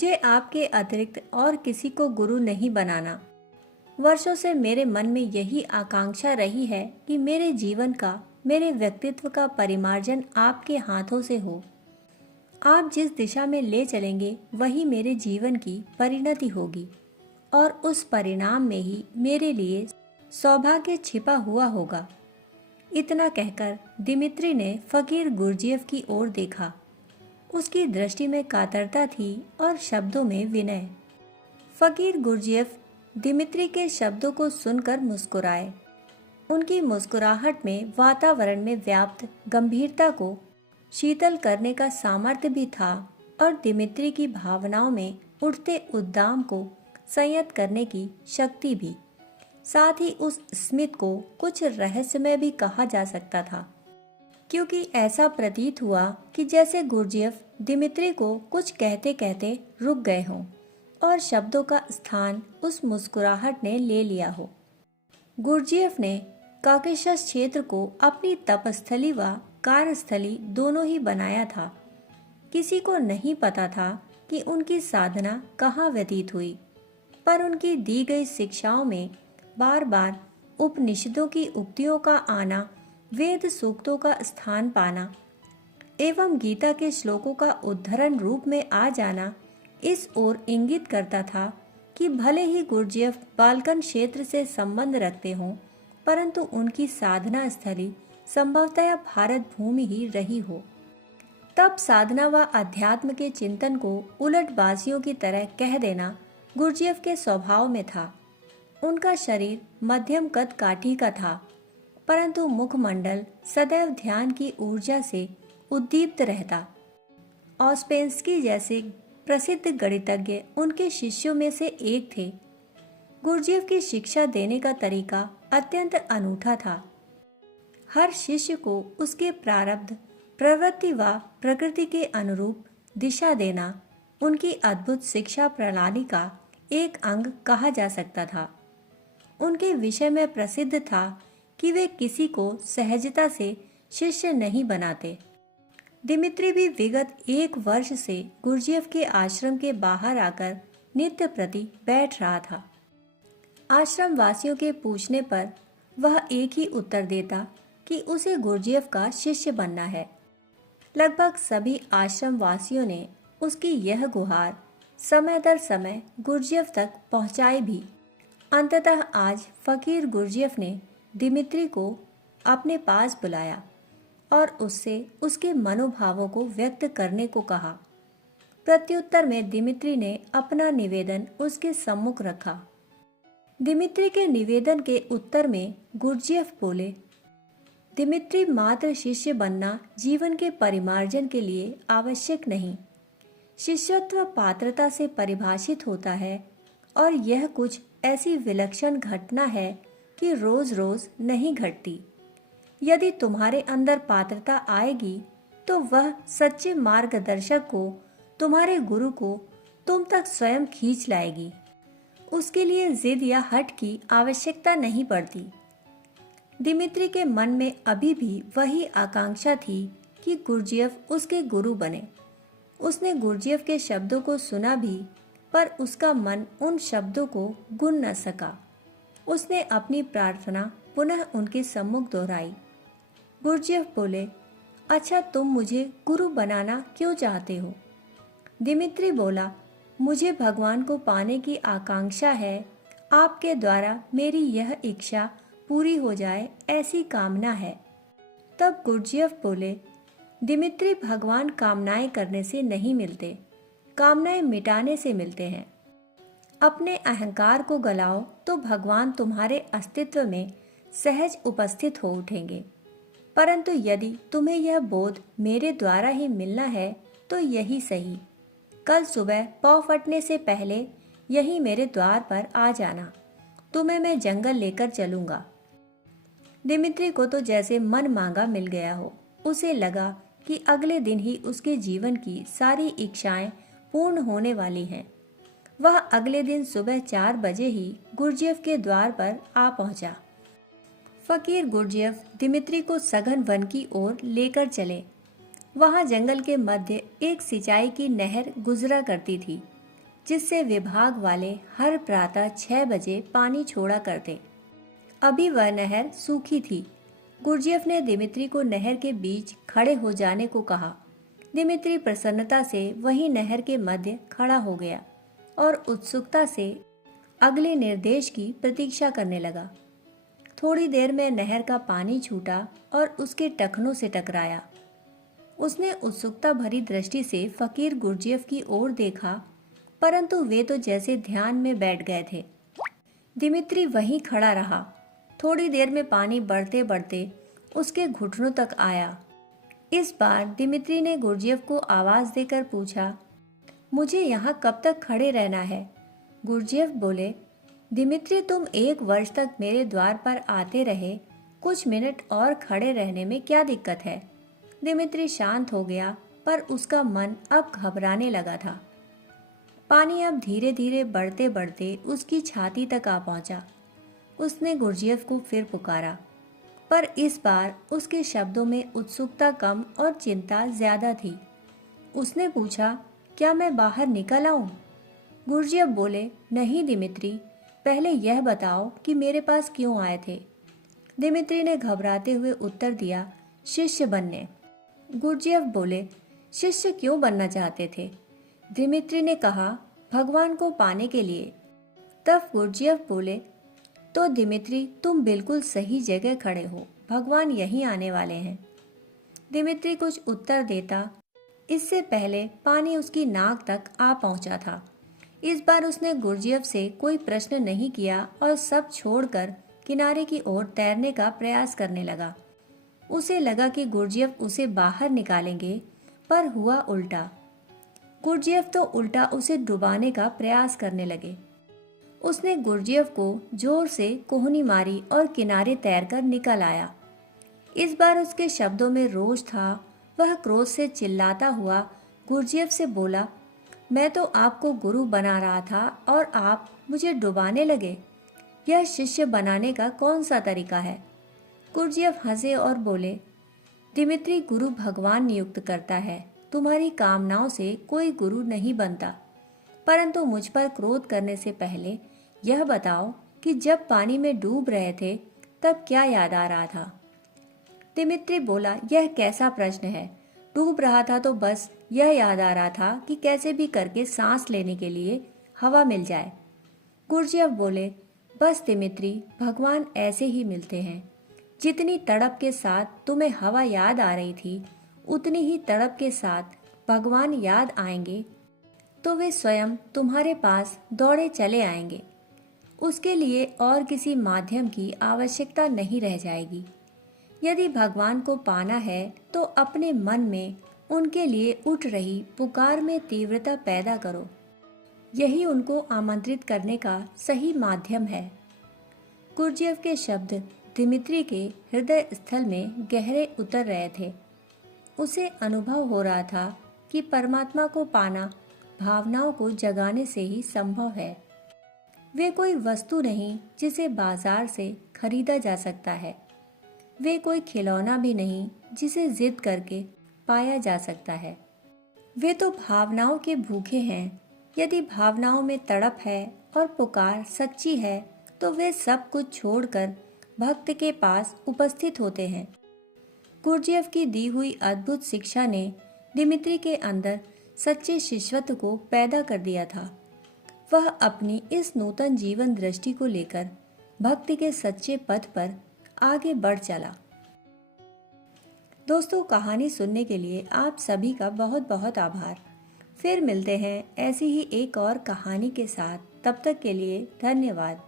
मुझे आपके अतिरिक्त और किसी को गुरु नहीं बनाना। वर्षों से मेरे मन में यही आकांक्षा रही है कि मेरे जीवन का, मेरे व्यक्तित्व का परिमार्जन आपके हाथों से हो। आप जिस दिशा में ले चलेंगे वही मेरे जीवन की परिणति होगी और उस परिणाम में ही मेरे लिए सौभाग्य छिपा हुआ होगा। इतना कहकर दिमित्री ने फकीर गुरजीएफ की ओर देखा। उसकी दृष्टि में कातरता थी और शब्दों में विनय। फकीर गुरजीएफ दिमित्री के शब्दों को सुनकर मुस्कुराए। उनकी मुस्कुराहट में वातावरण में व्याप्त गंभीरता को शीतल करने का सामर्थ्य भी था और दिमित्री की भावनाओं में उठते उद्दाम को संयत करने की शक्ति भी। साथ ही उस स्मित को कुछ रहस्यमय भी कहा जा सकता था, क्योंकि ऐसा प्रतीत हुआ कि जैसे गुरजीएफ दिमित्री को कुछ कहते कहते रुक गए हों और शब्दों का स्थान उस मुस्कुराहट ने ले लिया हो। गुरजीएफ ने काकेशस क्षेत्र को अपनी तपस्थली व कार्यस्थली दोनों ही बनाया था। किसी को नहीं पता था कि उनकी साधना कहाँ व्यतीत हुई, पर उनकी दी गई शिक्षाओं में बार बार उपनिषदों की उक्तियों का आना, वेद सूक्तों का स्थान पाना एवं गीता के श्लोकों का उद्धरण रूप में आ जाना इस ओर इंगित करता था कि भले ही गुरजीएफ बाल्कन क्षेत्र से संबंध रखते हों, परंतु उनकी साधना स्थली संभवतः भारत भूमि ही रही हो। तब साधना व अध्यात्म के चिंतन को उलटबाजियों की तरह कह देना गुरजीएफ के स्वभाव में था। उनका शरीर मध्यम कद काठी का था, परंतु मुखमंडल सदैव ध्यान की ऊर्जा से उद्दीप्त रहता। ऑस्पेंस्की जैसे प्रसिद्ध गणितज्ञ उनके शिष्यों में से एक थे। गुरजीएफ की शिक्षा देने का तरीका अत्यंत अनूठा था। हर शिष्य को उसके प्रारब्ध, प्रवृत्ति व प्रकृति के अनुरूप दिशा देना उनकी अद्भुत शिक्षा प्रणाली का एक अंग कहा जा सकता था। उनके विषय में प्रसिद्ध था कि वे किसी को सहजता से शिष्य नहीं बनाते। दिमित्री भी विगत 1 वर्ष से गुरजीएफ के आश्रम के बाहर आकर नित्य प्रति बैठ रहा था। आश्रम वासियों के पूछने पर वह एक ही उत्तर देता कि उसे गुरजीएफ का शिष्य बनना है। लगभग सभी आश्रम वासियों ने उसकी यह गुहार समय दर समय गुरजीएफ तक पहुंचाई भी। अंततः आज फकीर गुरजीएफ ने दिमित्री को अपने पास बुलाया और उससे उसके मनोभावों को व्यक्त करने को कहा। प्रत्युत्तर में दिमित्री ने अपना निवेदन उसके सम्मुख रखा। दिमित्री के निवेदन के उत्तर में गुरजीएफ बोले, दिमित्री मात्र शिष्य बनना जीवन के परिमार्जन के लिए आवश्यक नहीं। शिष्यत्व पात्रता से परिभाषित होता है और यह कुछ ऐसी विलक्षण घटना है कि रोज रोज नहीं घटती। यदि तुम्हारे अंदर पात्रता आएगी तो वह सच्चे मार्गदर्शक को, तुम्हारे गुरु को तुम तक स्वयं खींच लाएगी। उसके लिए जिद या हठ की आवश्यकता नहीं पड़ती। दिमित्री के मन में अभी भी वही आकांक्षा थी कि गुरजीएफ उसके गुरु बने। उसने गुरजीएफ के शब्दों को सुना भी, पर उसका मन उन शब्दों को गुन न सका। उसने अपनी प्रार्थना पुनः उनके सम्मुख दोहराई। गुरजीएफ बोले, अच्छा तुम मुझे गुरु बनाना क्यों चाहते हो? दिमित्री बोला, मुझे भगवान को पाने की आकांक्षा है। आपके द्वारा मेरी यह इच्छा पूरी हो जाए ऐसी कामना है। तब गुरजीएफ बोले, दिमित्री भगवान कामनाएं करने से नहीं मिलते, कामनाएं मिटाने से मिलते हैं। अपने अहंकार को गलाओ तो भगवान तुम्हारे अस्तित्व में सहज उपस्थित हो उठेंगे। परंतु यदि तुम्हें यह बोध मेरे द्वारा ही मिलना है तो यही सही। कल सुबह पौ फटने से पहले यही मेरे द्वार पर आ जाना। तुम्हें मैं जंगल लेकर चलूंगा। दिमित्री को तो जैसे मन मांगा मिल गया हो। उसे लगा कि अगले दिन ही उसके जीवन की सारी इच्छाएं पूर्ण होने वाली हैं। वह अगले दिन सुबह 4 बजे ही गुरजीएफ के द्वार पर आ पहुंचा। फकीर गुरजीएफ दिमित्री को सघन वन की ओर लेकर चले। वहां जंगल के मध्य एक सिंचाई की नहर गुजरा करती थी। जिससे विभाग वाले हर प्रातः 6 बजे पानी छोड़ा करते। अभी वह नहर सूखी थी। गुरजेफ ने दिमित्री को नहर के बीच खड़े हो जाने को कहा। दिमित्री प्रसन्नता से वहीं नहर के मध्य खड़ा हो गया और उत्सुकता से अगले निर्देश की प्रतीक्षा करने लगा। थोड़ी देर में नहर का पानी छूटा और उसके टखनों से टकराया। उसने उत्सुकता भरी दृष्टि से फकीर गुरजेफ की ओर देखा, परंतु वे तो जैसे ध्यान में बैठ गए थे। दिमित्री वहीं खड़ा रहा। थोड़ी देर में पानी बढ़ते बढ़ते उसके घुटनों तक आया। इस बार दिमित्री ने गुरजेफ को आवाज देकर पूछा, मुझे यहाँ कब तक खड़े रहना है? गुरजेफ बोले, दिमित्री, तुम 1 वर्ष तक मेरे द्वार पर आते रहे, कुछ मिनट और खड़े रहने में क्या दिक्कत है? दिमित्री शांत हो गया, पर उसका मन अब घबराने लगा था। पानी अब धीरे धीरे बढ़ते बढ़ते उसकी छाती तक आ पहुंचा। उसने गुरजेफ को फिर पुकारा, पर इस बार उसके शब्दों में उत्सुकता कम और चिंता ज्यादा थी। उसने पूछा, क्या मैं बाहर निकल आऊं? गुरजेफ बोले, नहीं दिमित्री, पहले यह बताओ कि मेरे पास क्यों आए थे? दिमित्री ने घबराते हुए उत्तर दिया, शिष्य बनने। गुरजेफ बोले, शिष्य क्यों बनना चाहते थे? दिमित्री ने कहा, भगवान को पाने के लिए। तब गुरजेफ बोले, तो दिमित्री, तुम बिल्कुल सही जगह खड़े हो, भगवान यहीं आने वाले हैं। दिमित्री कुछ उत्तर देता, इससे पहले पानी उसकी नाक तक आ पहुंचा था। इस बार उसने गुरजेफ से कोई प्रश्न नहीं किया और सब छोड़कर किनारे की ओर तैरने का प्रयास करने लगा। उसे लगा कि गुरजेफ उसे बाहर निकालेंगे, पर हुआ उल्टा। गुरजेफ तो उल्टा उसे डुबाने का प्रयास करने लगे। उसने गुरजेफ को जोर से कोहनी मारी और किनारे तैरकर निकल आया। इस बार उसके शब्दों में रोष था। वह क्रोध से चिल्लाता हुआ गुरजेफ से बोला, मैं तो आपको गुरु बना रहा था और आप मुझे डुबाने लगे। यह शिष्य बनाने का कौन सा तरीका है? गुरजेफ हंसे और बोले, दिमित्री, गुरु भगवान नियुक्त करता है, तुम्हारी कामनाओं से कोई गुरु नहीं बनता। परंतु मुझ पर क्रोध करने से पहले यह बताओ कि जब पानी में डूब रहे थे तब क्या याद आ रहा था? दिमित्री बोला, यह कैसा प्रश्न है? डूब रहा था तो बस यह याद आ रहा था कि कैसे भी करके सांस लेने के लिए हवा मिल जाए। गुरजेफ बोले, बस दिमित्री, भगवान ऐसे ही मिलते हैं। जितनी तड़प के साथ तुम्हें हवा याद आ रही थी, उतनी ही तड़प के साथ भगवान याद आएंगे तो वे स्वयं तुम्हारे पास दौड़े चले आएंगे। उसके लिए और किसी माध्यम की आवश्यकता नहीं रह जाएगी। यदि भगवान को पाना है तो अपने मन में उनके लिए उठ रही पुकार में तीव्रता पैदा करो। यही उनको आमंत्रित करने का सही माध्यम है। गुरजेफ के शब्द दिमित्री के हृदय स्थल में गहरे उतर रहे थे। उसे अनुभव हो रहा था कि परमात्मा को पाना भावनाओं को जगाने से ही संभव है। वे कोई वस्तु नहीं जिसे बाजार से खरीदा जा सकता है। वे कोई खिलौना भी नहीं जिसे जिद करके पाया जा सकता है। वे तो भावनाओं के भूखे हैं। यदि भावनाओं में तड़प है और पुकार सच्ची है तो वे सब कुछ छोड़कर भक्त के पास उपस्थित होते हैं। गुरजेफ की दी हुई अद्भुत शिक्षा ने दिमित्री के अंदर सच्चे शिष्यत्व को पैदा कर दिया था। वह अपनी इस नूतन जीवन दृष्टि को लेकर भक्ति के सच्चे पथ पर आगे बढ़ चला। दोस्तों, कहानी सुनने के लिए आप सभी का बहुत बहुत आभार। फिर मिलते हैं ऐसी ही एक और कहानी के साथ। तब तक के लिए धन्यवाद।